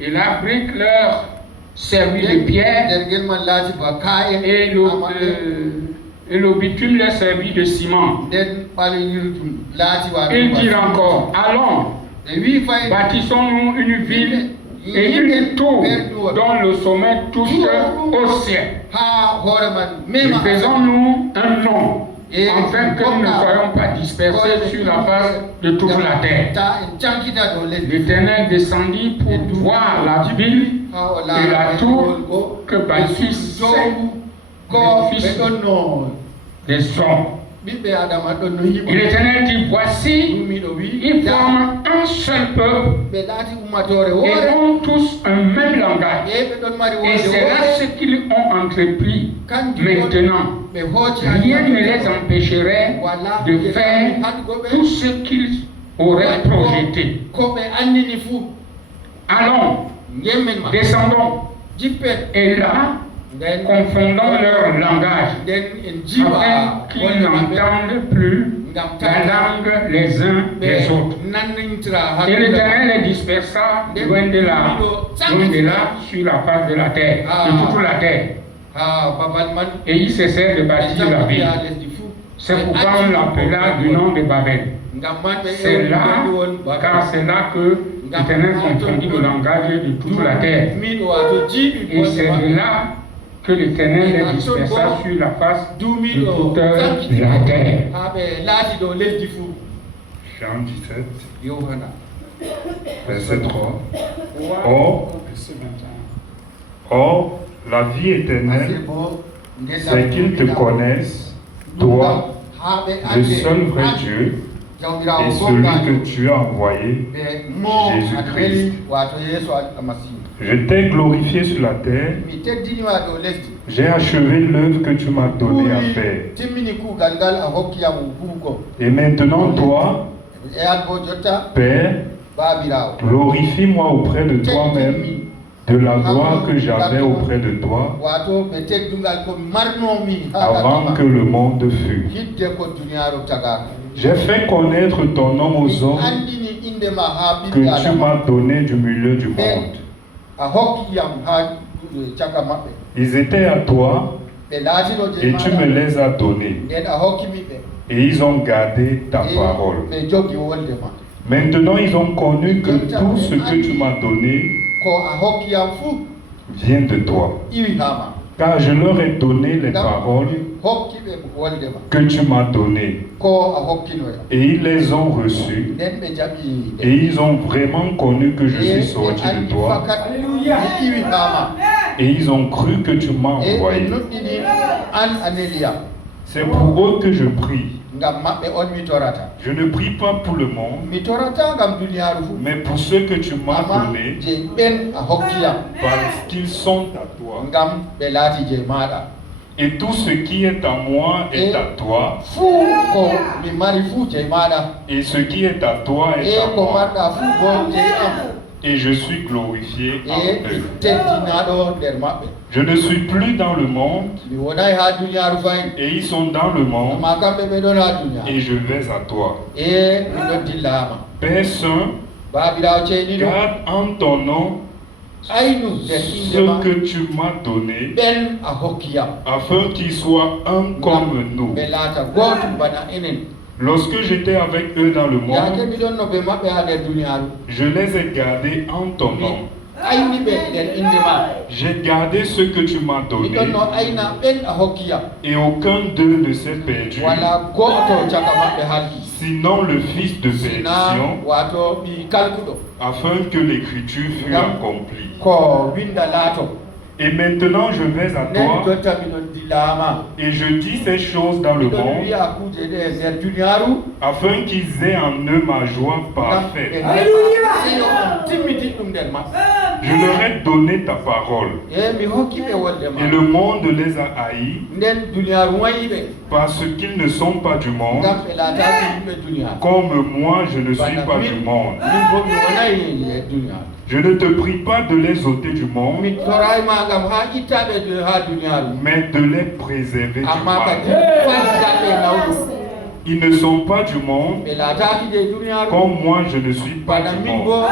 Et l'Afrique leur servit de pierre et le bitume leur servit de ciment. Il dit encore, allons, bâtissons-nous une ville et une tour dont le sommet touche au ciel. Et faisons-nous un nom, afin que nous ne soyons pas dispersés sur la face de toute la terre. L'Éternel descendit pour voir la ville et la tour que bâtissent les fils des hommes. Et l'Éternel dit, voici, ils forment un seul peuple et ont tous un même langage. Et c'est là ce qu'ils ont entrepris maintenant. Rien ne les empêcherait de faire tout ce qu'ils auraient projeté. Allons, descendons, et là, confondant leur langage, afin qu'ils n'entendent plus la langue les uns des autres. Et l'Éternel les dispersa loin de là, sur la face de la terre, de toute la terre. Et ils cessèrent de bâtir la ville. C'est pourquoi on l'appela du nom de Babel. C'est là, car c'est là que l'Éternel confondit le langage de toute la terre. Et c'est de là que l'Éternel les dispersa sur la face de toute la terre. Jean 17, verset 3. Or, la vie éternelle, c'est qu'ils te connaissent, toi, le seul vrai Dieu, et celui que tu as envoyé, Jésus-Christ. Je t'ai glorifié sur la terre, j'ai achevé l'œuvre que tu m'as donnée à faire. Et maintenant, toi, Père, glorifie-moi auprès de toi-même de la gloire que j'avais auprès de toi avant que le monde fût. J'ai fait connaître ton nom aux hommes que tu m'as donné du milieu du monde. Ils étaient à toi et tu me les as donnés. Et ils ont gardé ta parole. Maintenant, ils ont connu que tout ce que tu m'as donné vient de toi. Car je leur ai donné les paroles que tu m'as données. Et ils les ont reçues. Et ils ont vraiment connu que je suis sorti de toi. Et ils ont cru que tu m'as envoyé. C'est pour eux que je prie. Je ne prie pas pour le monde, mais pour ceux que tu m'as donnés, parce qu'ils sont à toi. Et tout ce qui est à moi est à toi. Et ce qui est à toi est à moi. Et je suis glorifié en eux. Je ne suis plus dans le monde, et ils sont dans le monde, et je vais à toi. Père Saint, garde en ton nom ce que tu m'as donné, afin qu'ils soient un comme nous. Lorsque j'étais avec eux dans le monde, je les ai gardés en ton nom. J'ai gardé ce que tu m'as donné, et aucun d'eux ne s'est perdu, sinon le fils de perdition, afin que l'écriture fût accomplie. Et maintenant je vais à toi, et je dis ces choses dans le monde, afin qu'ils aient en eux ma joie parfaite. Je leur ai donné ta parole, et le monde les a haïs, parce qu'ils ne sont pas du monde, comme moi je ne suis pas du monde. Je ne te prie pas de les ôter du monde, mais de les préserver du mal. Ils ne sont pas du monde, comme moi je ne suis pas du monde.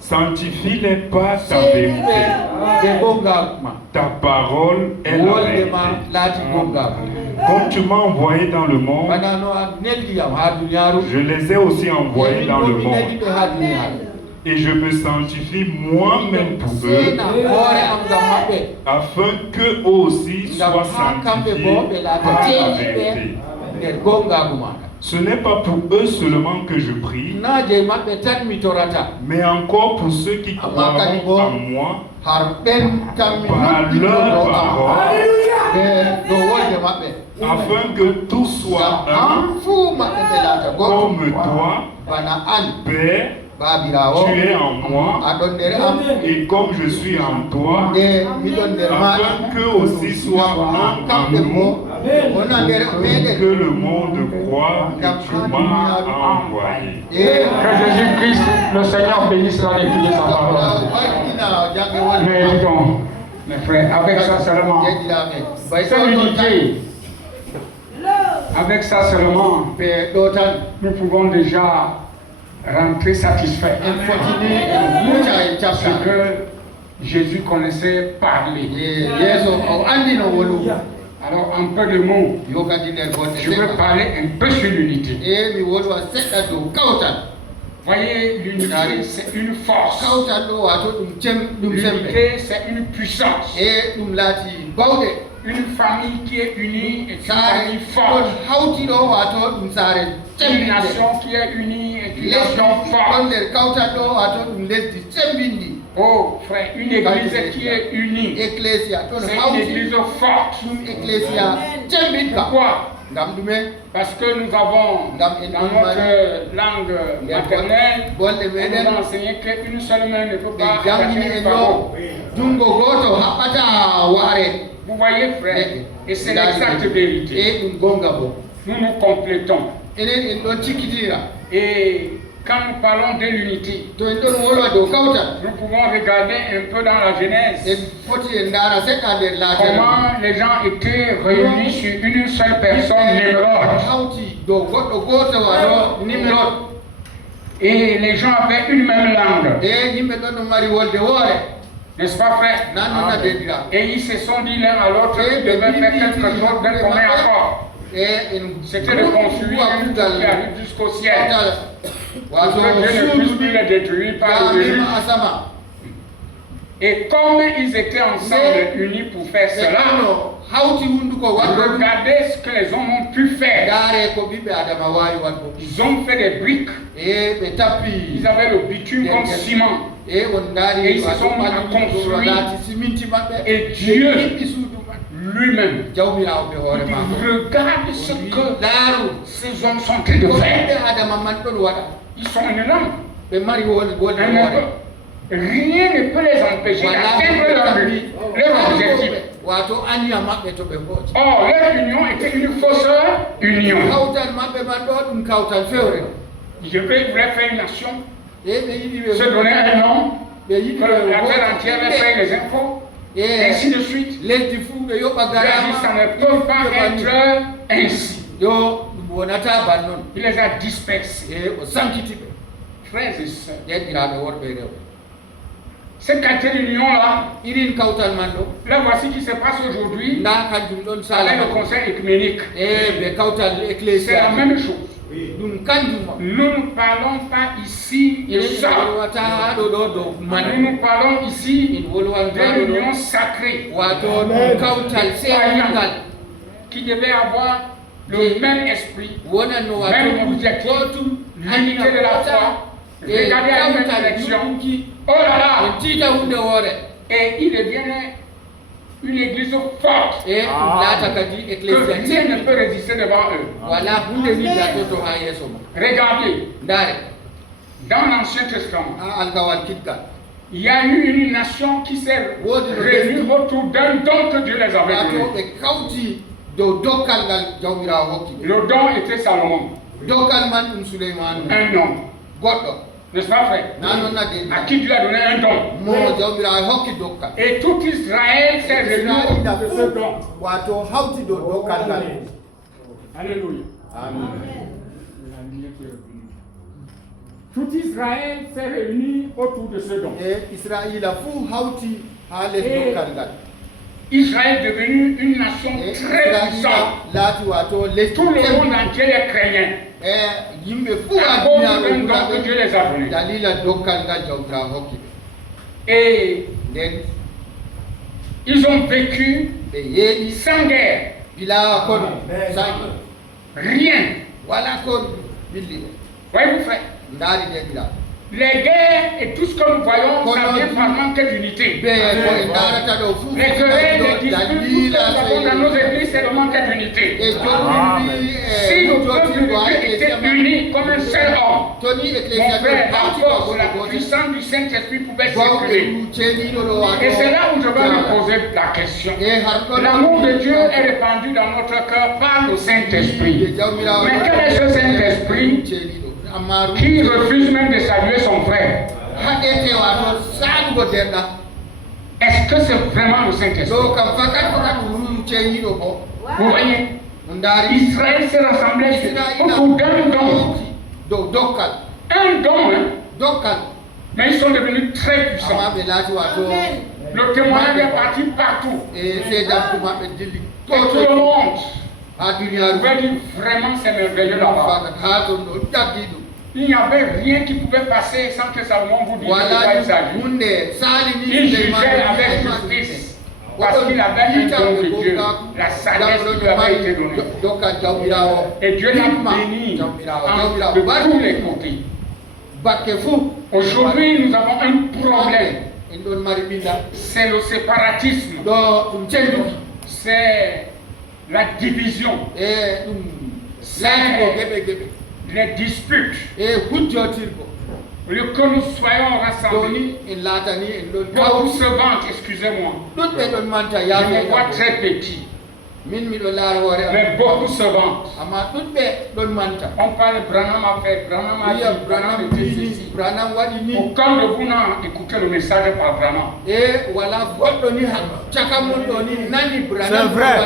Sanctifie-les par ta vérité. Ta parole est la vérité. Comme tu m'as envoyé dans le monde, je les ai aussi envoyés dans le monde. Et je me sanctifie moi-même pour eux, afin qu'eux aussi soient sanctifiés par la vérité. Ce n'est pas pour eux seulement que je prie, mais encore pour ceux qui croiront en moi par leur parole, afin que tout soit un, comme toi, Père, tu es en moi, et comme je suis en toi, afin qu'eux aussi soient un en nous, que le monde croit que tu m'as envoyé. Que Jésus-Christ, le Seigneur, bénisse la lecture de sa parole. Mais donc, mes frères, avec ça seulement, c'est l'unité. Avec ça seulement, nous pouvons déjà rentrer satisfaits. Parce que Jésus connaissait parler. Alors, en peu de mots, je veux parler un peu sur l'unité. Voyez, l'unité, c'est une force. L'unité, c'est une puissance. Une famille qui est unie est une famille forte. Une nation qui est unie est une nation forte. Oh frère, une église qui est unie, c'est une église forte. Pourquoi? Parce que nous avons dans notre langue maternelle, on nous a enseigné qu'une seule main ne peut pas attacher un fardeau. Vous voyez frère, et c'est l'exacte vérité. Nous nous complétons. Et quand nous parlons de l'unité, nous pouvons regarder un peu dans la Genèse comment les gens étaient réunis sur une seule personne, Nimrod. Et les gens avaient une même langue. N'est-ce pas frère? Et ils se sont dit l'un à l'autre qu'ils devaient faire quelque chose d'un commun accord. C'était de construire une tour qui arrive jusqu'au ciel. Parce que Dieu ne puisse plus les détruire par le déluge. Et comme ils étaient ensemble unis pour faire cela, regardez ce que les hommes ont pu faire. Ils ont fait des briques. Ils avaient le bitume comme ciment. Et ils se sont mis à construire. Et Dieu lui-même, regarde ce que ces hommes sont en train de faire. Ils sont une langue. Rien ne peut les empêcher d'atteindre leur objectif. Or, leur union était une fausse union. Je voulais faire une nation, se donner un nom, que la terre entière va faire les infos, et ainsi de suite. Dieu a dit ça ne peut pas être ainsi. Il les a dispersés. Frères et sœurs, cette qualité d'union-là, là voici ce qui se passe aujourd'hui avec le conseil œcuménique. C'est la même chose. Nous ne parlons pas ici de ça. Nous parlons ici de l'union sacrée. Qui devait avoir le même esprit, même objectif, l'unité de la foi. Regardez à une élection. Oh là là! Et il devient une église forte. Que rien ne peut résister devant eux. Regardez. Dans l'Ancien Testament, il y a eu une nation qui s'est réunie autour d'un don que Dieu les avait donné. Le don était Salomon. Un nom. N'est-ce pas frère? À qui Dieu a donné un don. Et tout Israël s'est réuni autour de ce don. Alléluia. Amen. Tout Israël s'est réuni autour de ce don. Et Israël a fou hauti hales do kalgal. Israël est devenu une nation très puissante. Tout le monde entier est chrétien. À cause d'un don que Dieu les a donné. Et ils ont vécu sans guerre. Rien. Voyez-vous, frère? Les guerres et tout ce que nous voyons, ça vient par manque d'unité. Les querelles, les disputes, tout ce que nous avons dans nos églises, c'est le manque d'unité. Si le peuple de Dieu était uni comme un seul homme, mon frère, la force, la puissance du Saint-Esprit pouvait circuler. Et c'est là où je vais me poser la question. L'amour de Dieu est répandu dans notre cœur par le Saint-Esprit. Mais quel est ce Saint-Esprit qui refuse même de saluer son frère? Est-ce que c'est vraiment le Saint-Esprit? Vous voyez, Israël s'est rassemblé autour d'un don. Un don, hein? Mais ils sont devenus très puissants. Le témoignage est parti partout. Et tout le monde pouvait dire vraiment c'est merveilleux là-bas. Il n'y avait rien qui pouvait passer sans que Salomon vous dise qu'il s'agit. Il jugeait avec justice parce qu'il avait un don de Dieu, la sagesse qui lui avait été donnée. Et Dieu l'a béni de tous les côtés. Aujourd'hui, nous avons un problème. C'est le séparatisme. C'est la division. C'est les disputes. Au lieu que nous soyons rassemblés, beaucoup se vantent, excusez-moi. Je me vois très petit. Mais beaucoup se vantent. On parle de Branham a fait, Branham a dit, Branham était ceci. Aucun de vous n'a écouté le message par Branham. C'est vrai.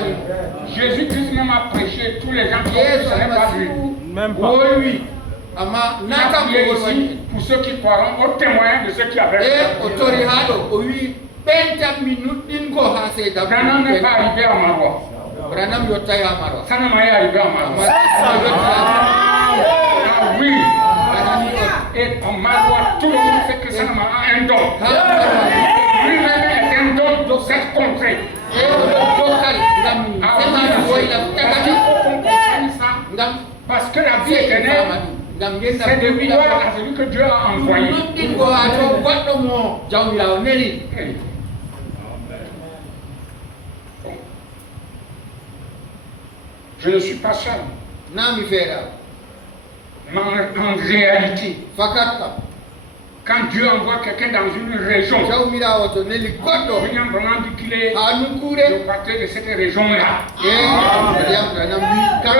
Jésus-Christ même a prêché, tous les gens qui ont ce n'est pas lui. Même pas. Oui. Il a prié ici pour ceux qui croiront au témoin de ceux qui avaient fait. Branham n'est pas arrivé à Marois. Ça n'a pas arrivé à Marois. Ah oui. Et en Marois, tout le monde sait que ça n'a pas un don. Lui-même est un don de cette contrée. Parce que la vie éternelle, c'est de gloire à celui que Dieu a envoyé. Je ne suis pas seul. Mais en réalité, quand Dieu envoie quelqu'un dans une région, William Branham dit qu'il est le patron de cette région-là. Que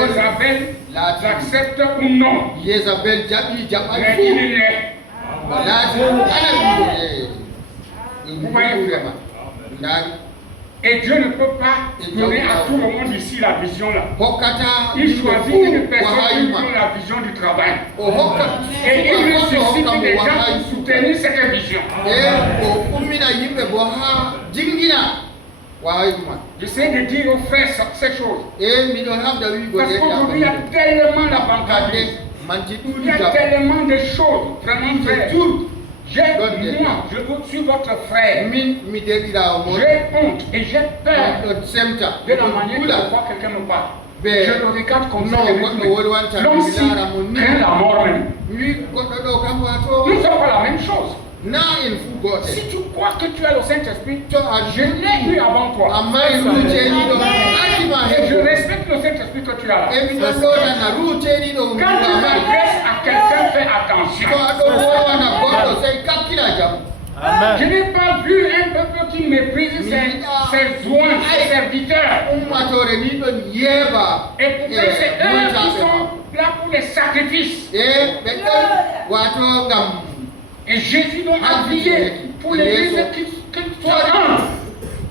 Jézabel l'accepte ou non, mais il est. Vous voyez, frère. Et Dieu ne peut pas donner à tout le monde ici la vision là. Il choisit une personne qui a la vision du travail. Et il lui suscite des gens pour soutenir cette vision. J'essaie de dire aux frères ces choses. Parce qu'aujourd'hui, il y a tellement d'avantages. Il y a tellement de choses. Vraiment, frère. Moi, je suis votre frère. J'ai honte et j'ai peur de la manière dont je vois quelqu'un me parle. Je le regarde comme ça. L'homme ci craint la mort même. Nous ne sommes pas la même chose. Si tu crois que tu as le Saint-Esprit, je l'ai eu avant toi. Et je respecte le Saint-Esprit que tu as là. Quand tu m'adresses à quelqu'un, fais attention. Amen. Je n'ai pas vu un peuple qui méprise ses oins, ses serviteurs. Et pourtant, c'est eux qui sont là pour les sacrifices. Et Jésus doit habiller pour l'église qu'il soit humble.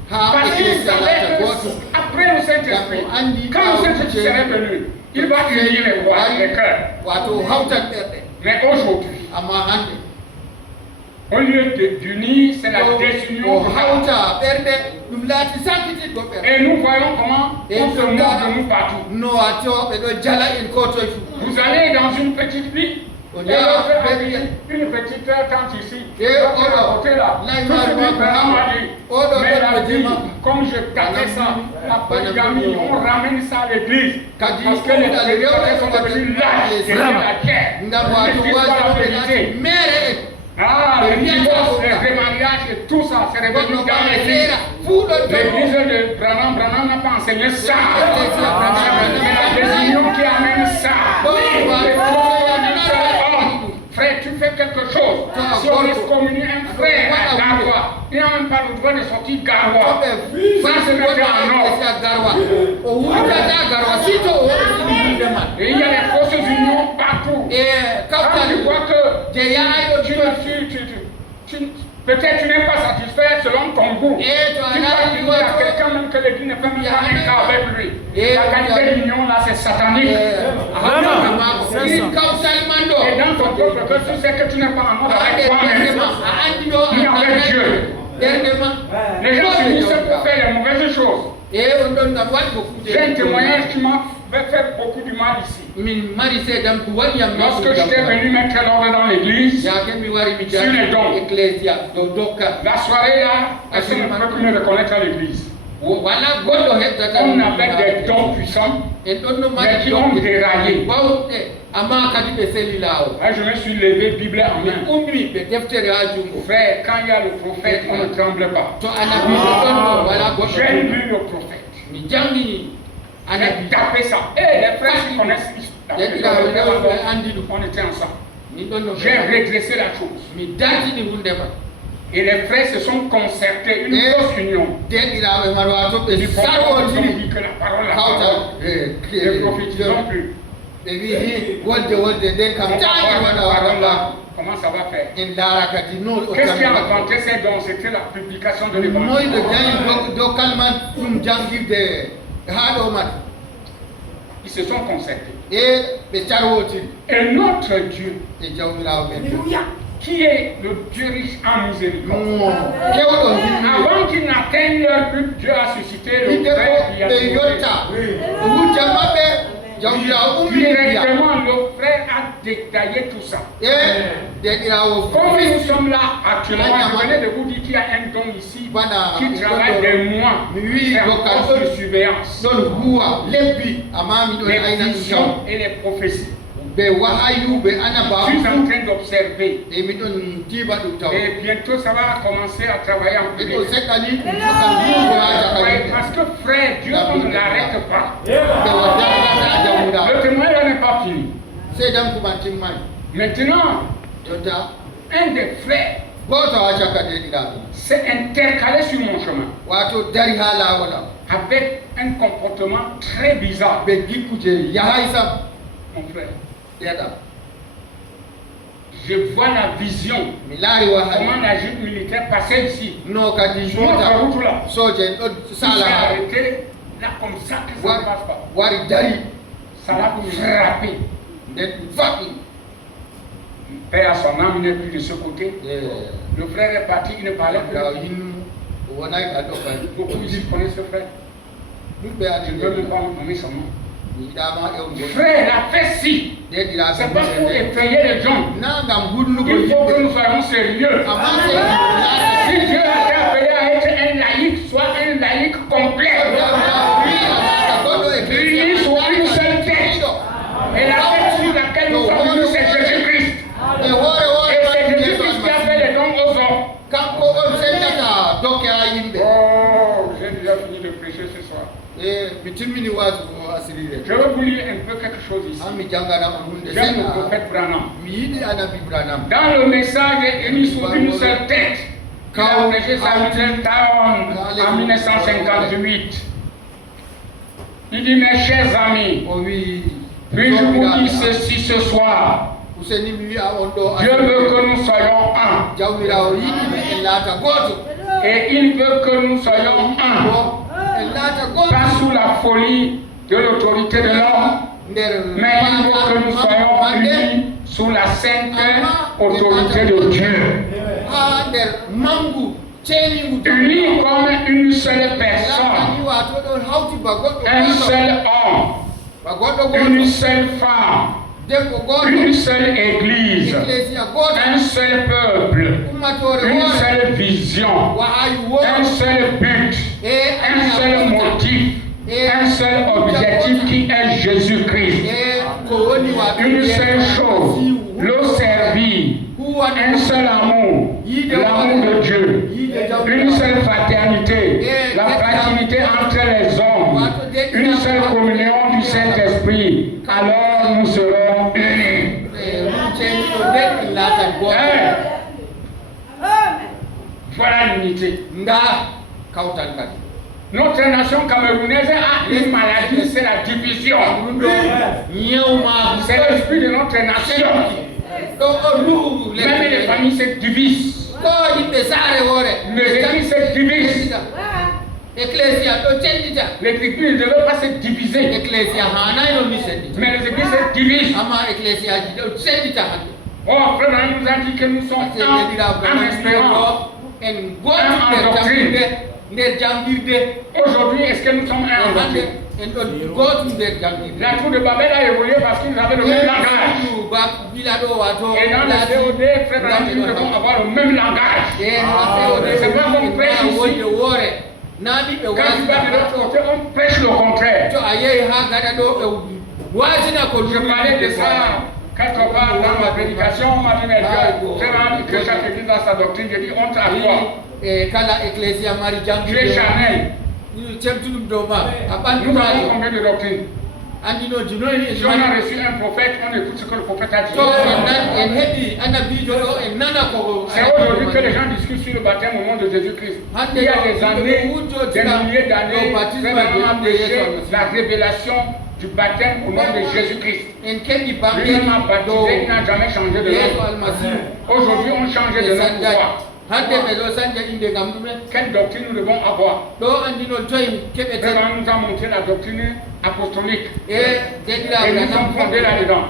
Parce qu'il savait qu'après est le Saint-Esprit. Quand le Saint-Esprit serait venu, il va unir les voix, les cœurs. Mais aujourd'hui, au lieu d'unir, c'est la désunion. Et nous voyons comment on se moque de nous partout. Vous allez dans une petite ville, et l'autre une petite tente ici, l'autre à côté là. Tout ce que Bernard m'a dit. Mais la vie, comme je gardais ça, la polygamie, on ramène ça à l'église. Parce que les chrétiens sont devenus lâches, c'est la guerre. C'est la vérité. Ah, les divorces, les remariages et tout ça, c'est revenu dans l'église. L'église de Branham n'a pas enseigné ça. C'est la désunion qui amène ça. Frère, tu fais quelque chose. Si on excommunie un frère à Garoua, il n'a même pas le droit de sortir Garoua. Ça, c'est mettre en ordre. Et il y a des fausses unions partout. Quand tu vois que peut-être tu n'es pas satisfait selon ton goût. Tu vas dire à quelqu'un même que l'église ne fait même pas un cas avec lui. La qualité d'union là, c'est satanique. Et dans ton propre cœur, tu sais que tu n'es pas en mode avec toi-même, ni avec Dieu. Les gens se disent pour faire les mauvaises choses. J'ai un témoignage qui m'a fait beaucoup du mal ici. Lorsque j'étais venu mettre l'ordre dans l'église, sur les dons, la soirée là, personne ne peut plus me reconnaître à l'église. On avait des dons puissants, mais qui ont déraillé. Je me suis levé, Bible en main. Frère, quand il y a le prophète, on ne tremble pas. J'ai lu le prophète. On a tapé ça. Et les frères qui connaissent on était ensemble. J'ai redressé la chose. Et les frères se sont concertés, une fausse union. Ils ont dit que la parole, ne prophétisons plus. Comment ça va faire? Qu'est-ce qui a inventé ces dons? C'était la publication de l'évangile. Ils se sont concertés. Et notre Dieu, qui est le Dieu riche en miséricorde, avant qu'ils n'atteignent leur but, Dieu a suscité le frère qui a directement, le frère a détaillé tout ça. Comme nous sommes là actuellement, je venais de vous dire qu'il y a un don ici qui travaille des mois, c'est un poste de surveillance. Les visions et les prophéties. Je suis en train d'observer. Et bientôt ça va commencer à travailler en public. Parce que frère, Dieu ne l'arrête pas. Le témoignage n'est pas fini. Maintenant, un des frères s'est intercalé sur mon chemin avec un comportement très bizarre. Mon frère, je vois la vision. Comment la jupe militaire passait ici. Notre route là. Il s'est arrêté là comme ça que ça ne passe pas. Ça l'a frappé. Père à son âme, il n'est plus de ce côté. Le frère est parti, il ne parlait plus. Beaucoup ici connaissent ce frère. Je ne peux même pas nommer son nom. Frère, la fait si. C'est pas pour effrayer les gens. Il faut que nous soyons sérieux. Si Dieu a été appelé à être un laïc, soit un laïc complet. Unis sur une seule tête. Et la tête sur laquelle nous sommes unis, c'est Jésus-Christ. Et c'est Jésus-Christ qui a fait les dons aux hommes. Oh, j'ai déjà fini de prêcher ce soir. Je vais vous lire un peu quelque chose ici. J'aime le prophète Branham. Dans le message, il est sur une seule tête. Il a prêché sa Middletown en 1958. Il dit, mes chers amis, puis-je vous dire ceci ce soir. Dieu veut que nous soyons un. Et il veut que nous soyons un. pas sous la folie de l'autorité de l'homme, mais il faut que nous soyons unis sous la sainte autorité de Dieu. Unis comme une seule personne, un seul homme, une seule femme, une seule église, un seul peuple, une seule vision, un seul but, un seul motif, un seul objectif qui est Jésus-Christ. Une seule chose, le servir, un seul amour, l'amour de Dieu, une seule fraternité, la fraternité entre les hommes, une seule communion du Saint-Esprit. Alors nous serons unis. Voilà l'unité. Notre nation camerounaise a une maladie, c'est la division. C'est l'esprit de notre nation. Même les familles se divisent. Les églises se divisent. L'église ne devait pas se diviser. Mais les églises se divisent. Oh, frère, nous a dit que nous sommes en espérance, en doctrine. Aujourd'hui, est-ce que nous sommes en doctrine? La tour de Babel a évolué parce qu'ils avaient le même langage. Et dans la COD, frère, nous devons avoir le même langage. C'est pas qu'on prêche ici. Quand tu vas de l'autre côté, on prêche le contraire. Je parlais de ça quelque part dans ma prédication. On m'a dit, mais que chaque église a sa doctrine. J'ai dit, honte à toi. Tu es Chanel. Nous avons combien de doctrines? Si on a reçu un prophète, on écoute ce que le prophète a dit. C'est aujourd'hui que les gens discutent sur le baptême au nom de Jésus-Christ. Il y a des années, des milliers d'années, vraiment prêché la révélation du baptême au nom de Jésus-Christ. Lui-même a baptisé, il n'a jamais changé de nom. Aujourd'hui, on change de nom pour quoi? Quelle doctrine nous devons avoir? Vraiment, nous a montré la doctrine apostolique. Et nous sommes fondés là-dedans.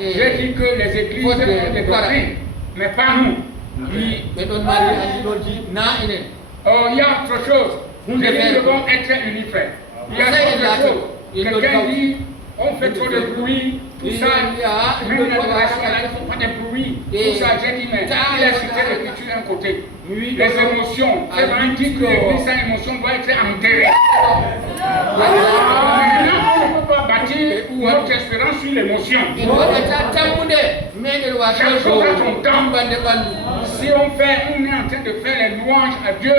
J'ai dit que les églises ont des doctrines, mais pas nous. Il y a autre chose. Nous devons être unis, frère. Il y a autre chose. Quelqu'un dit, on fait trop de bruit, tout ça, même l'adoration, il ne faut pas de bruit, tout ça. J'ai dit, mais il a cité l'écriture d'un côté. Les émotions, c'est vrai dit que l'église sans émotion doit être enterrée. Maintenant, on ne peut pas bâtir notre espérance sur l'émotion. Chaque chose a son temps. Si on est en train de faire les louanges à Dieu,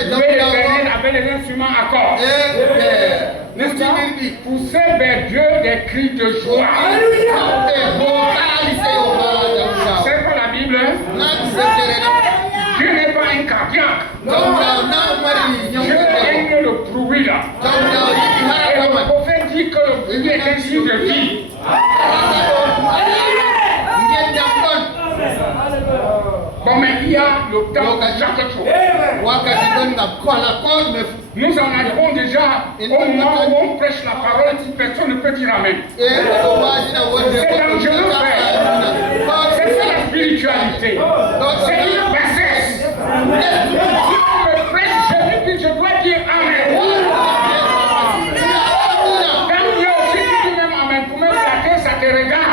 l'éternel avec les instruments à corps. Pousser vers Dieu des cris de joie. C'est quoi la Bible? Dieu n'est pas un cardiaque. Dieu aime le bruit là. Et le prophète dit que le bruit est un signe de vie. Bon, mais il y a le temps de chaque chose. Nous en arrivons déjà au moment où on prêche la parole, personne ne peut dire amen. C'est dangereux, frère. C'est ça la spiritualité. C'est une bassesse. Si on me prêche Jésus-Christ, je dois dire amen. Quand Dieu aussi dit même amen, pour me flatter, ça te regarde.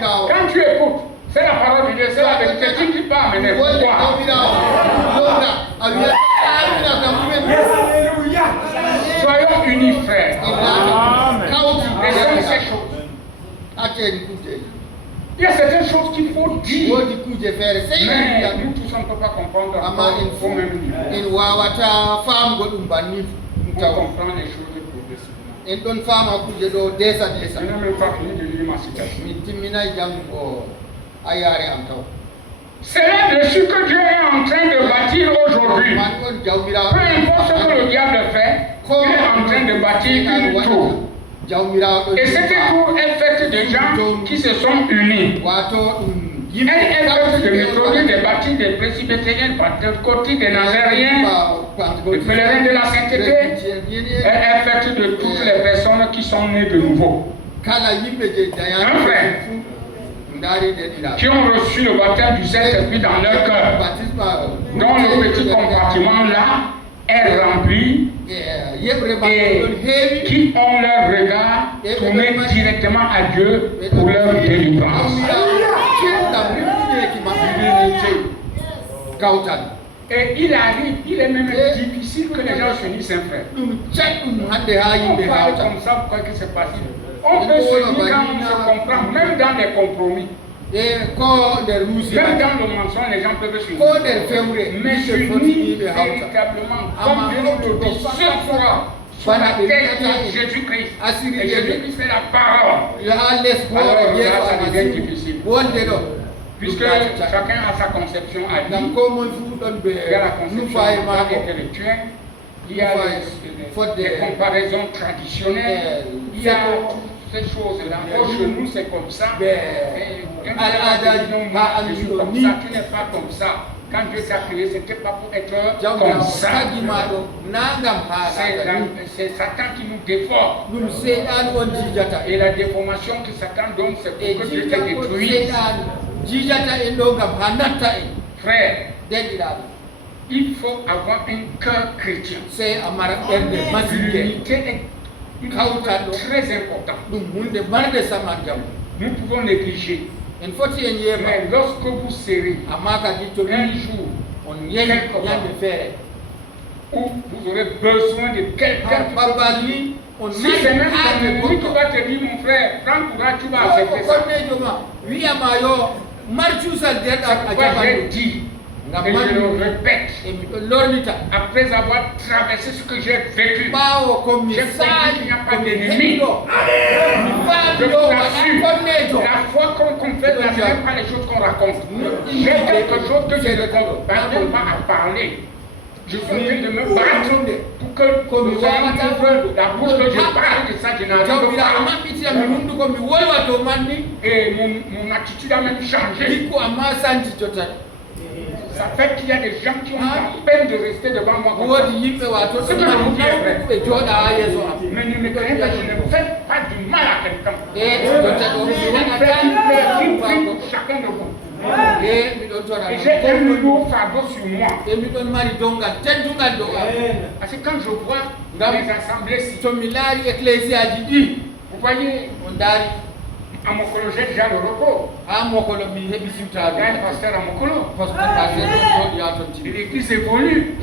Quand tu écoutes, c'est la parole de Dieu, c'est la vérité. Tu ne dis pas amener. Pourquoi? Soyons unis, frères. Et c'est ces choses. Il y a certaines choses qu'il faut dire. Mais nous tous, on ne peut pas comprendre au même niveau. Pour comprendre les choses progressivement. Je n'ai même pas fini de lire ma citation. C'est là-dessus que Dieu est en train de bâtir aujourd'hui. Peu importe ce que le diable fait, il est en train de bâtir une tour. Et cette tour est faite de gens qui se sont unis. Elle est de méthodie des baptistes, des presbytériens, pentecôtistes, des nazériens, des pèlerins de la sainteté. Elle est faite de toutes les personnes qui sont nées de nouveau. Un frère qui ont reçu le baptême du Saint-Esprit dans leur cœur, dont le petit compartiment là est rempli et qui ont leur regard tourné directement à Dieu pour leur délivrance. Et il arrive, il est même difficile que les gens se disent un frère. On parle comme ça, pourquoi que c'est facile? On peut se dire quand on se comprend, même dans les compromis. Même dans le mensonge, les gens peuvent se dire. Mais s'unir véritablement, comme Dieu nous le dit, ce fois, sur la tête de Jésus-Christ. Et Jésus-Christ c'est la parole. Alors là, ça devient difficile. Puisque chacun a sa conception à lui. Il y a la conception intellectuelle, il y a des comparaisons traditionnelles, il y a ces choses-là. Oh, chez nous, c'est comme ça. Je suis comme ça, tu n'es pas comme ça. Quand Dieu t'a créé, ce n'était pas pour être comme ça. C'est Satan qui nous déforme. Et la déformation que Satan donne, c'est pour que Dieu te détruise. Frère, il faut avoir un cœur chrétien. L'unité est une chose très importante. Nous pouvons négliger. Mais lorsque vous serez un jour, où vous aurez besoin de quelqu'un, si c'est même lui qui va te dire, mon frère, prends courage, tu vas accepter ça. J'ai dit, et je le répète, après avoir traversé ce que j'ai vécu, j'ai compris qu'il n'y a pas d'ennemi. Je vous assure, la foi qu'on confesse, ce n'est pas les choses qu'on raconte. J'ai quelque chose que je ne parviens pas à parler. Je suis en train de me battre pour que nous ayons la bouche que je parle de ça, je n'arrive pas. Et mon attitude a même changé. Ça fait qu'il y a des gens qui ont la peine de rester devant moi comme ça. Ce que je vous dis est vrai. Mais ne me craignez pas, je ne fais pas du mal à quelqu'un. Je fais pour chacun de vous. Et j'ai un nouveau fardeau sur moi. Parce que quand je vois les assemblées, vous voyez, à Mokolo, j'ai déjà le repos. Il y a un pasteur à Mokolo. L'église évolue.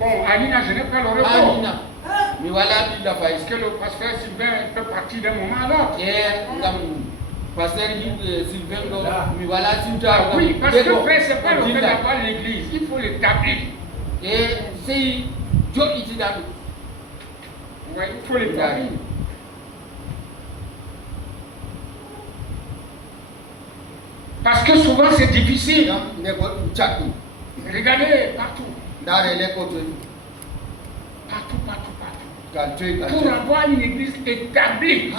Bon, Alina, je n'ai pas le repos. Est-ce que le pasteur Sylvain peut partir d'un moment à l'autre? Oui, parce que frère, ce n'est pas le fait d'avoir l'église, il faut l'établir. Oui, il faut l'établir. Parce que souvent c'est difficile. Regardez partout. Pour avoir une église établie,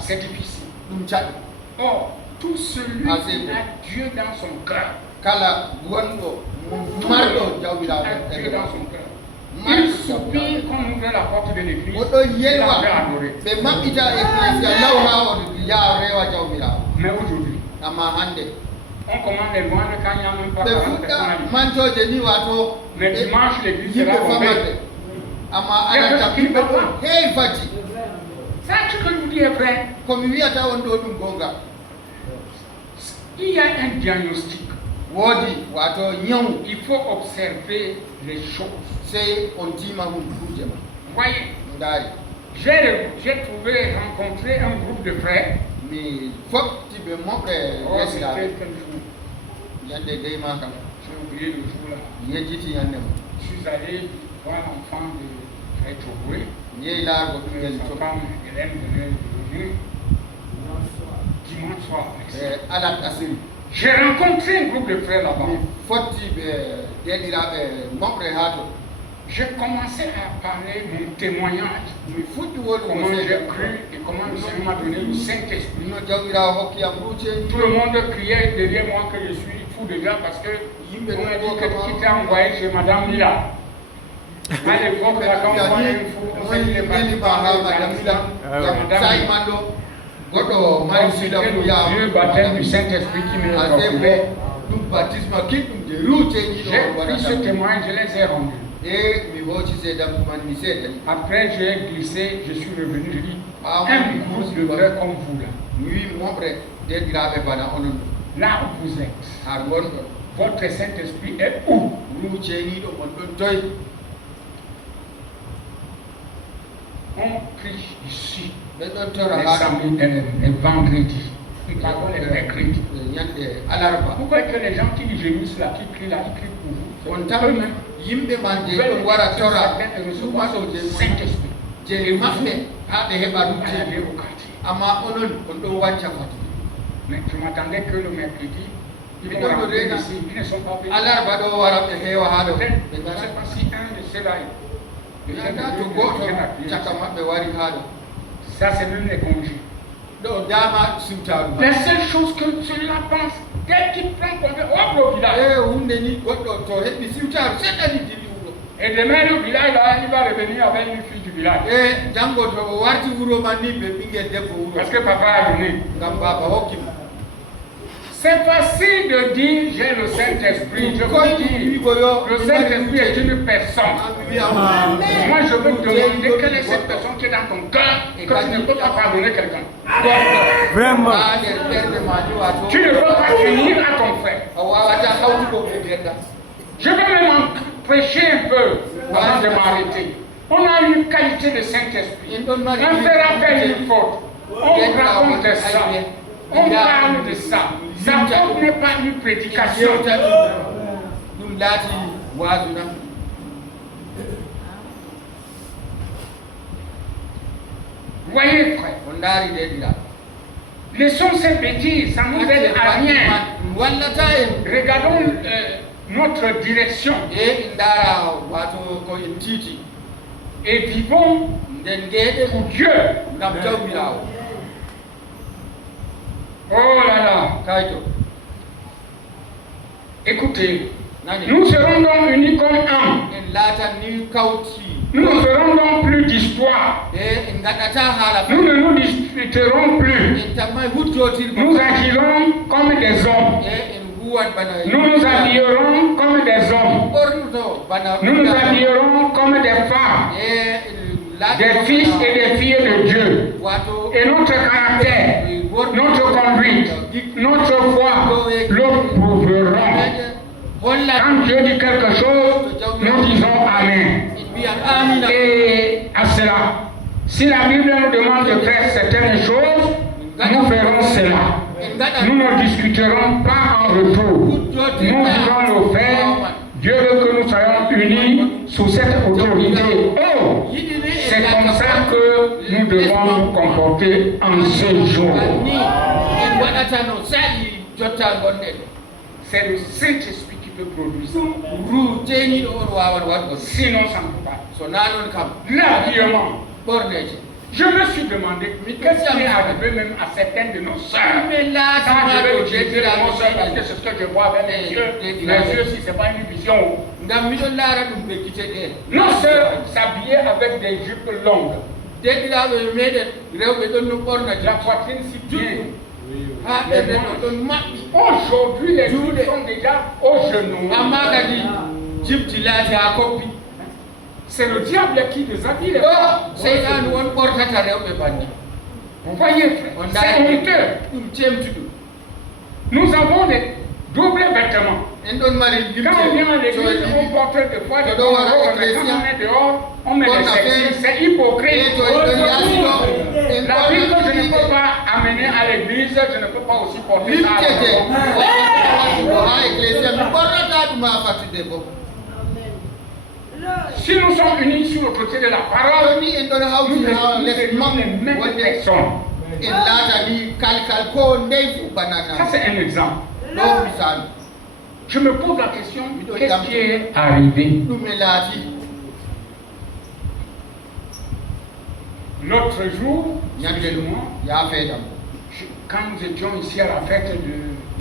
c'est difficile. Or, tout celui qui a Dieu dans son cœur, il soupire qu'on ouvre la porte de l'église. Il a adorer. Mais aujourd'hui, on commande les moines quand il n'y a même pas 40 personnes. Mais dimanche, l'église sera tombée. Ça, ce que je vous dis est vrai. Il y a un diagnostic. Il faut observer les choses. Voyez, j'ai rencontré un groupe de frères. Oh, c'était quel jour? J'ai oublié le jour là. Je suis allé voir l'enfant de Frère Choboué. Sa femme Hélène venue dimanche soir. J'ai rencontré un groupe de frères là-bas. J'ai commencé à parler mon témoignage. comment j'ai cru et comment le Seigneur m'a donné le Saint-Esprit. Tout le monde criait derrière moi que je suis fou déjà parce que on m'a dit que tu t'es envoyé chez Madame Mila. À l'époque, là, quand on voyait une fou, on s'est dit les Madame Mila. C'était le vieux baptême du Saint-Esprit qui me procuré. J'ai pris ce témoin, je les ai rendus. Après, j'ai glissé, je suis revenu, je dis, un groupe de frères comme vous là. Là où vous êtes, votre Saint-Esprit est où? On prie ici les samedis et les vendredis. Pardon, les mercredis. Pourquoi est-ce que les gens qui gémissent là, qui crient là, ils crient pour vous? Eux-mêmes. Mais je m'attendais que le mercredi, ils vont rentrer ici, ils ne sont pas venus. Je ne sais pas si un de ceux-là ça c'est même les congés. La seule chose que cela pense, dès qu'il prend congé, hop le village. Et demain le village là, il va revenir avec une fille du village. Parce que papa a donné. C'est facile de dire j'ai le Saint-Esprit. Je veux dire, le Saint-Esprit est une personne. Moi je veux te demander quelle est cette personne qui est dans ton cœur et que tu ne peux pas pardonner quelqu'un. Vraiment. Tu ne peux pas finir à ton frère. Je vais même en prêcher un peu avant de m'arrêter. On a une qualité de Saint-Esprit. Un frère a fait une faute. On raconte ça. On parle de ça. Sa faute n'est pas une prédication. Voyez, frère, laissons ces bêtises, ça nous aide à rien. Regardons notre direction et vivons pour Dieu. Oh là là. Écoutez, nous serons donc unis comme un. Nous ne ferons donc plus d'histoire. Nous ne nous disputerons plus. Nous agirons comme des hommes. Nous nous habillerons comme des hommes. Nous nous habillerons comme des femmes, des fils et des filles de Dieu. Et notre caractère, notre conduite, notre foi le prouveront. Quand Dieu dit quelque chose, nous disons Amen. Et à cela, si la Bible nous demande de faire certaines choses, nous ferons cela. Nous ne discuterons pas en retour. Nous voulons le faire. Dieu veut que nous soyons unis sous cette autorité. Oh, c'est comme ça que nous devons nous comporter en ce jour. C'est le Saint-Esprit qui peut produire ça. Sinon, ça ne peut pas. L'habillement. Je me suis demandé, qu'est-ce qui est arrivé même à certaines de nos sœurs? Quand je vais au Dieu de mon soeur, parce que c'est ce que je vois avec les yeux. Les yeux, si ce n'est pas une vision. Nos sœurs s'habillaient avec des jupes longues. La poitrine si bien. Aujourd'hui, les filles sont déjà aux genoux. C'est le diable qui les habille. Vous voyez, c'est honteux. Nous avons des doubles vêtements. Quand on vient à l'église, on porte des fois des dehors, quand on est dehors, on met des sexes. C'est hypocrite. La vie que je ne peux pas amener à l'église, je ne peux pas aussi porter ça à la maison. Si nous sommes unis sur le côté de la parole, nous sommes les mêmes personnes. Ça c'est un exemple. Je me pose la question, qu'est-ce qui est arrivé? L'autre jour, quand nous étions ici à la fête de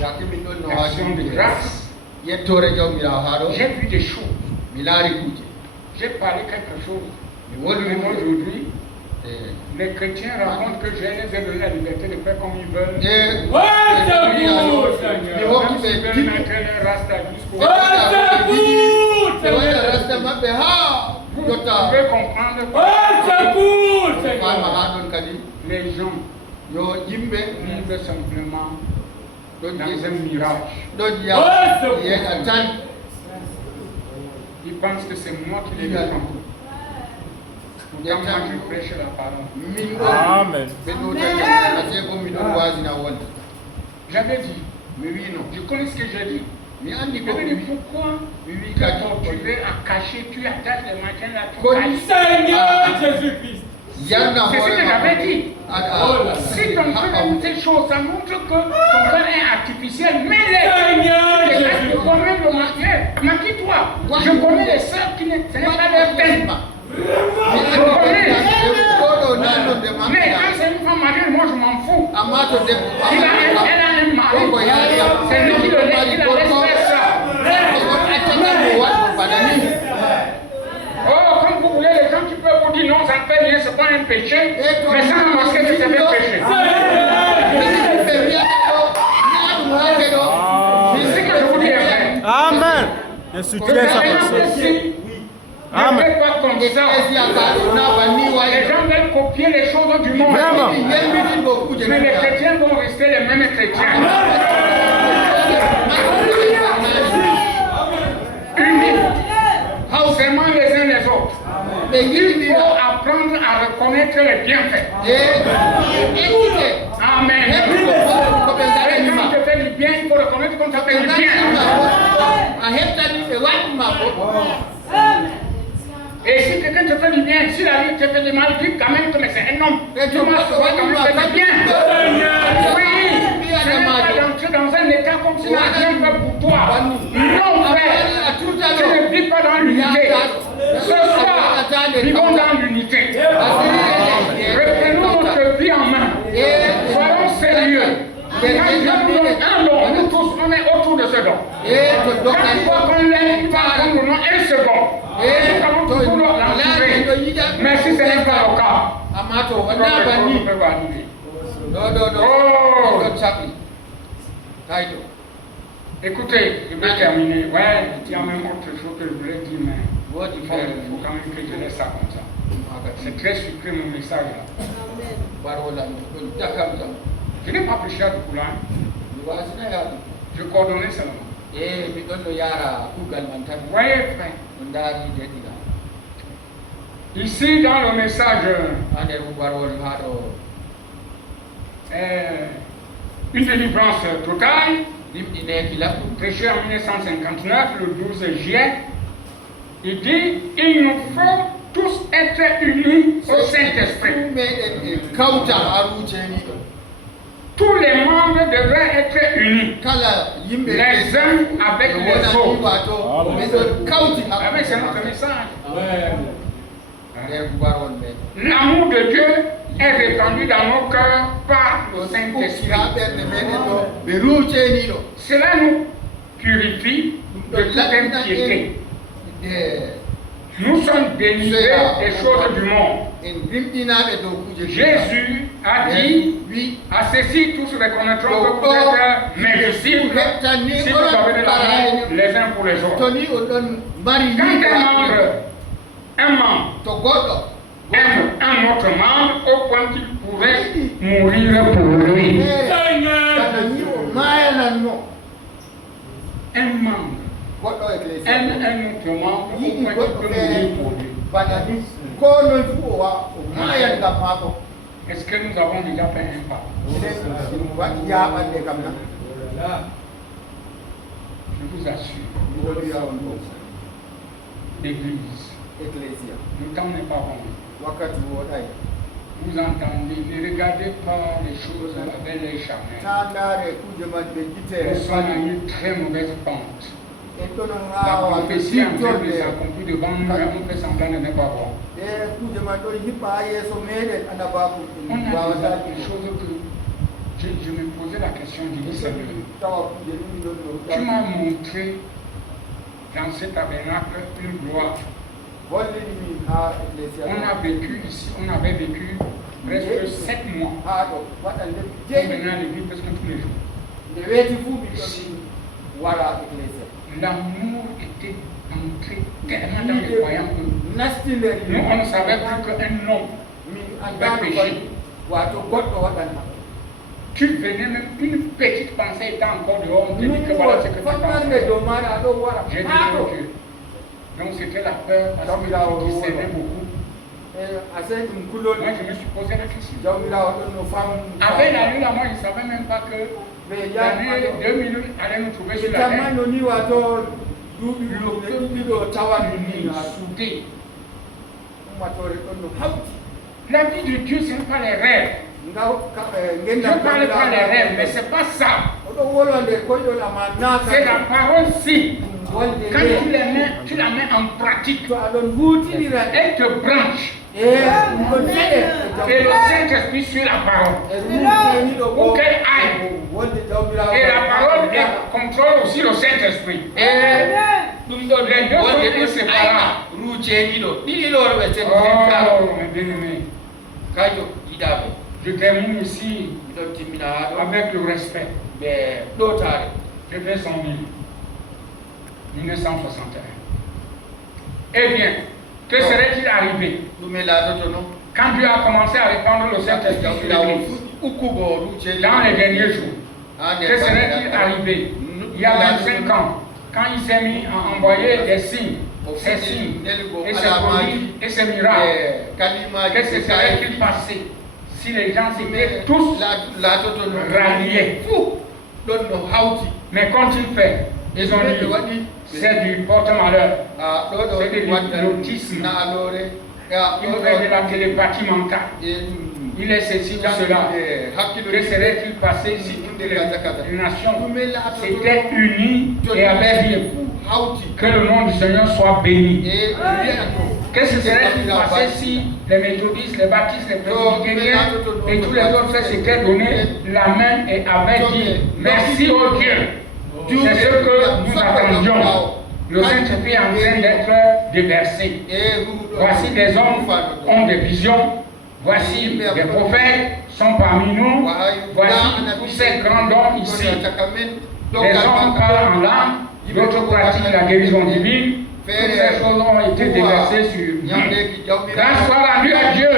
l'Action de grâce, j'ai vu des choses. J'ai parlé quelque chose. Aujourd'hui, les chrétiens racontent que je les ai donné la liberté de faire comme ils veulent. Vous pouvez comprendre que les gens vivent simplement dans un mirage. Ils pensent que c'est moi qui les défends. Pourtant, moi je prêche la parole. Amen. J'avais dit, je connais ce que j'ai dit. Mais on dit pourquoi tu as torturé, à cacher, tu attaques les matins là, tu caches. Seigneur Jésus-Christ. C'est ce que j'avais dit. Si ton frère aime ces choses, ça montre que ton frère est artificiel. Mais les gens qui connaissent le maquillage, maquille-toi. Je connais les sœurs qui ne sont pas leur peine. Je connais. Mais quand c'est une femme mariée, moi je m'en fous. Elle a un mari. C'est lui qui le laisse, il la laisse faire ça. Oh, comme vous voulez, les gens qui peuvent vous dire non, ça fait rien, c'est pas un péché, mais sans remarquer que c'est un péché. C'est ce que je vous dis après. Amen. Je soutiens sa personne. Amen. Ne faites pas comme ça. Les gens veulent copier les choses du monde. Mais les chrétiens vont rester les mêmes chrétiens. Unis. Seulement les uns les autres. Il faut apprendre à reconnaître les bienfaits. Amen. Et quand on te fait du bien, il faut reconnaître qu'on t'a fait du bien. Et si quelqu'un te fait du bien, si la vie te fait du mal, dis quand même que c'est un homme. Tu m'as sauvé quand même fait du bien. Oui, tu n'es pas d'entrer dans un état comme si la rien fait pour toi. Non, frère, tu ne vis pas dans l'unité. Ce soir, vivons dans l'unité. Reprenons notre vie en main. Soyons sérieux. Quand Dieu nous donne un don, nous tous, on est autour de ce don. Quand tu vois qu'on l'aime, il va prendre un second. Et nous allons toujours l'entourer. Mais si ce n'est pas le cas, on peut arriver. Écoutez, je vais terminer. Ouais, il y a même autre chose que je voulais dire, mais il faut quand même que je laisse ça comme ça. C'est très sucré mon message là. Je n'ai pas prêché à du poulain. Je coordonnais seulement. Vous voyez, frère. Ici, dans le message, une délivrance totale, prêché en 1959, le 12 juillet, il dit il nous faut tous être unis au Saint-Esprit. Tous les membres devraient être unis, les uns avec les autres. Amen, c'est notre message. L'amour de Dieu est répandu dans nos cœurs par le Saint-Esprit. Cela nous purifie de toute impiété. Nous sommes délivrés des choses du monde. Jésus a dit, à ceci tous reconnaîtront que vous êtes mes disciples si vous avez de l'amour les uns pour les autres. Quand un membre aime un autre membre au point qu'il pourrait mourir pour lui. Un membre aime un autre membre au point qu'il peut mourir pour lui. Est-ce que nous avons déjà fait un pas? Je vous assure, l'Église, le temps n'est pas bon. Vous entendez, ne regardez pas les choses avec les charmants. Nous sommes à une très mauvaise pente. La prophétie en train de s'accomplir devant nous, on fait semblant de ne pas voir. des choses que je me posais la question du Seigneur. Tu m'as montré dans ce tabernacle une gloire. On a vécu ici, on avait vécu presque 7 mois. On venait à l'église presque tous les jours. L'amour était entré tellement dans les croyants que nous, on ne savait plus qu'un homme avait péché. Tu venais même, une petite pensée était encore dehors, on te dit que voilà ce que tu penses. J'ai dit que Dieu. Donc c'était la peur parce que tu discernais beaucoup. Moi je me suis posé la question. Avec la nuit, moi je ne savais même pas que la nuit, 2 minutes allait nous trouver sur la terre. Soudé. La vie de Dieu, ce n'est pas les rêves. Je ne parle pas des rêves, mais ce n'est pas ça. C'est la parole-ci. Quand tu la mets en pratique, elle te branche. Et le Saint-Esprit suit la parole. Pour qu'elle aille. Et la parole contrôle aussi le Saint-Esprit. Les deux sont inséparables. Oh, mes bien-aimés. Je termine ici avec le respect. Je fais 100 000. 1961. Eh bien, que serait-il arrivé quand Dieu a commencé à répandre le Saint-Esprit sur l'Église dans les derniers jours? Que serait-il arrivé il y a 25 ans quand il s'est mis à envoyer des signes, ces signes, et ces prodiges et ces miracles? Que se serait-il passé si les gens s'étaient tous ralliés? Mais qu'ont-ils fait? Ils ont dit, c'est du porte-malheur, c'est de l'autisme, il fait de la télépathie mentale, il est ceci dans cela. Que serait-il passé si toutes les nations s'étaient unies et avaient dit que le nom du Seigneur soit béni? Que se serait-il passé si les méthodistes, les baptistes, les presbytériens et tous les autres frères s'étaient donné la main et avaient dit merci au Dieu? C'est ce que nous attendions. Le Saint-Esprit est en train d'être déversé. Voici des hommes ont des visions. Voici des prophètes sont parmi nous. Voici tous ces grands dons ici. Les hommes parlent en langue, d'autres pratiquent la guérison divine. Toutes ces choses ont été déversées sur nous. Grâce soit rendue à Dieu.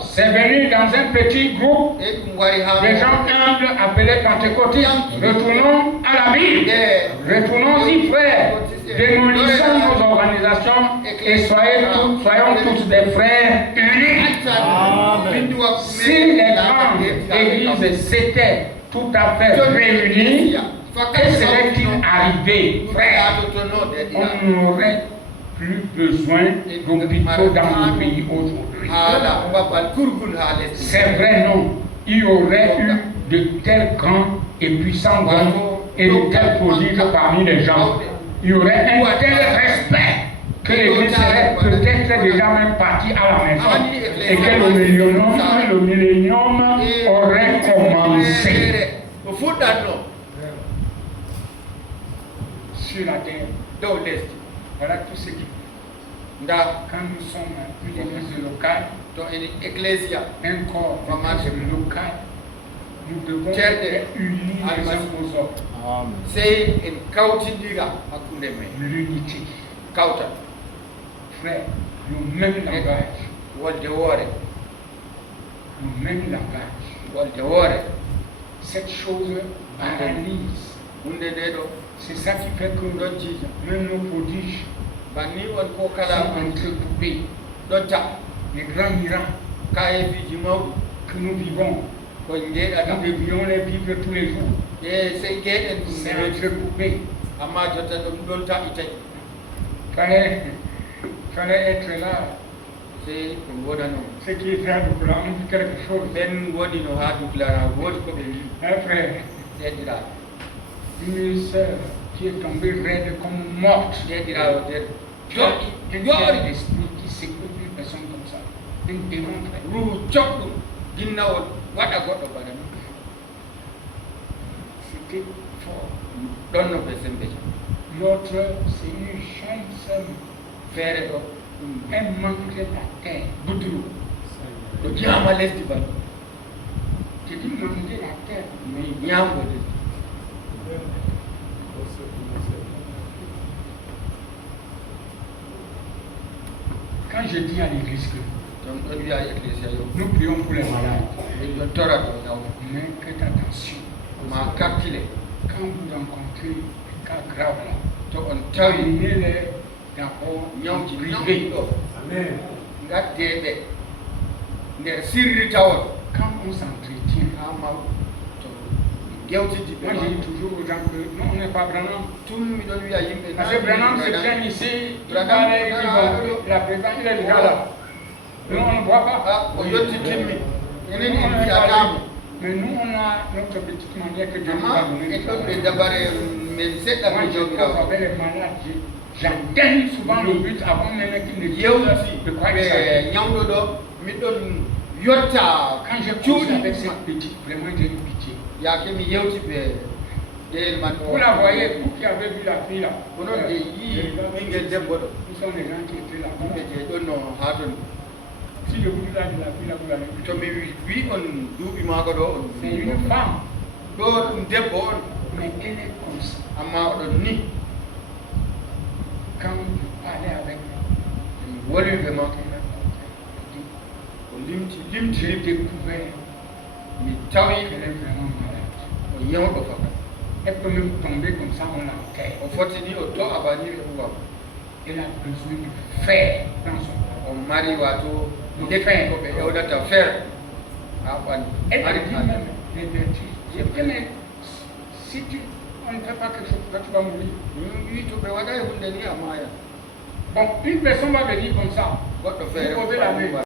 C'est venu dans un petit groupe des gens humbles appelés pentecôtistes. Retournons à la Bible. Retournons-y, frères. Démolissons nos organisations et soyons tous des frères unis. Si les grandes églises s'étaient tout à fait réunies, que serait-il arrivé, frère? On n'aurait plus besoin d'hôpitaux dans nos pays aujourd'hui. C'est vrai, non. Il y aurait eu de tels grands et puissants dons et de tels prodiges parmi les gens. Il y aurait un tel respect que l'Église serait peut-être déjà même partie à la maison et que le millénium aurait commencé. Sur la terre. Voilà tout ce qui fait. Quand nous sommes une église locale, un corps local, nous devons être unis les uns aux autres. L'unité. Frère, le même langage. Le même langage. Cette chose analyse. C'est ça qui fait que même nos prodiges sont entrecoupés. Les grands miracles que nous vivons, nous devions les vivre tous les jours. C'est entrecoupé. Fallait être là. Ce qui est fait à Doukla, on dit quelque chose. Un frère, une sœur qui est tombée raide comme morte. Un tel esprit qui un démon très. C'était fort. L'autre, c'est une jeune femme. Elle manquait la terre. J'ai dit manger la terre, mais quand je dis à l'église que nous prions pour les malades, mais faites attention. Quand vous rencontrez un cas grave là, terminez-les d'abord privé. Amen. Quand on s'entretient, moi je dis toujours aux gens que non, on n'est pas Branham. Parce que Branham se traîne ici, il va aller, la présence, il est déjà là. Nous, on ne voit pas. Mais nous, on a notre petite manière que Dieu nous a donnée. Moi, je crois avec les malades, j'attends souvent le but avant même qu'il ne dise de quoi il s'agit. Quand je couche avec cette petite, vraiment j'ai une pitié. Vous la voyez, vous qui avez vu la fille là. Nous sommes des gens qui étaient là. Si je vous dis là de la fille là, vous l'avez vu. C'est une femme. Mais elle est comme ça. Quand vous parlez avec elle, j'ai découvert qu'elle est vraiment malade. Elle peut même tomber comme ça, on l'enterre. Elle a besoin de fer dans son corps. Elle a dit même les vertus. Mais si on ne fait pas quelque chose, tu vas mourir. Bon, une personne va venir comme ça. Vous posez la main.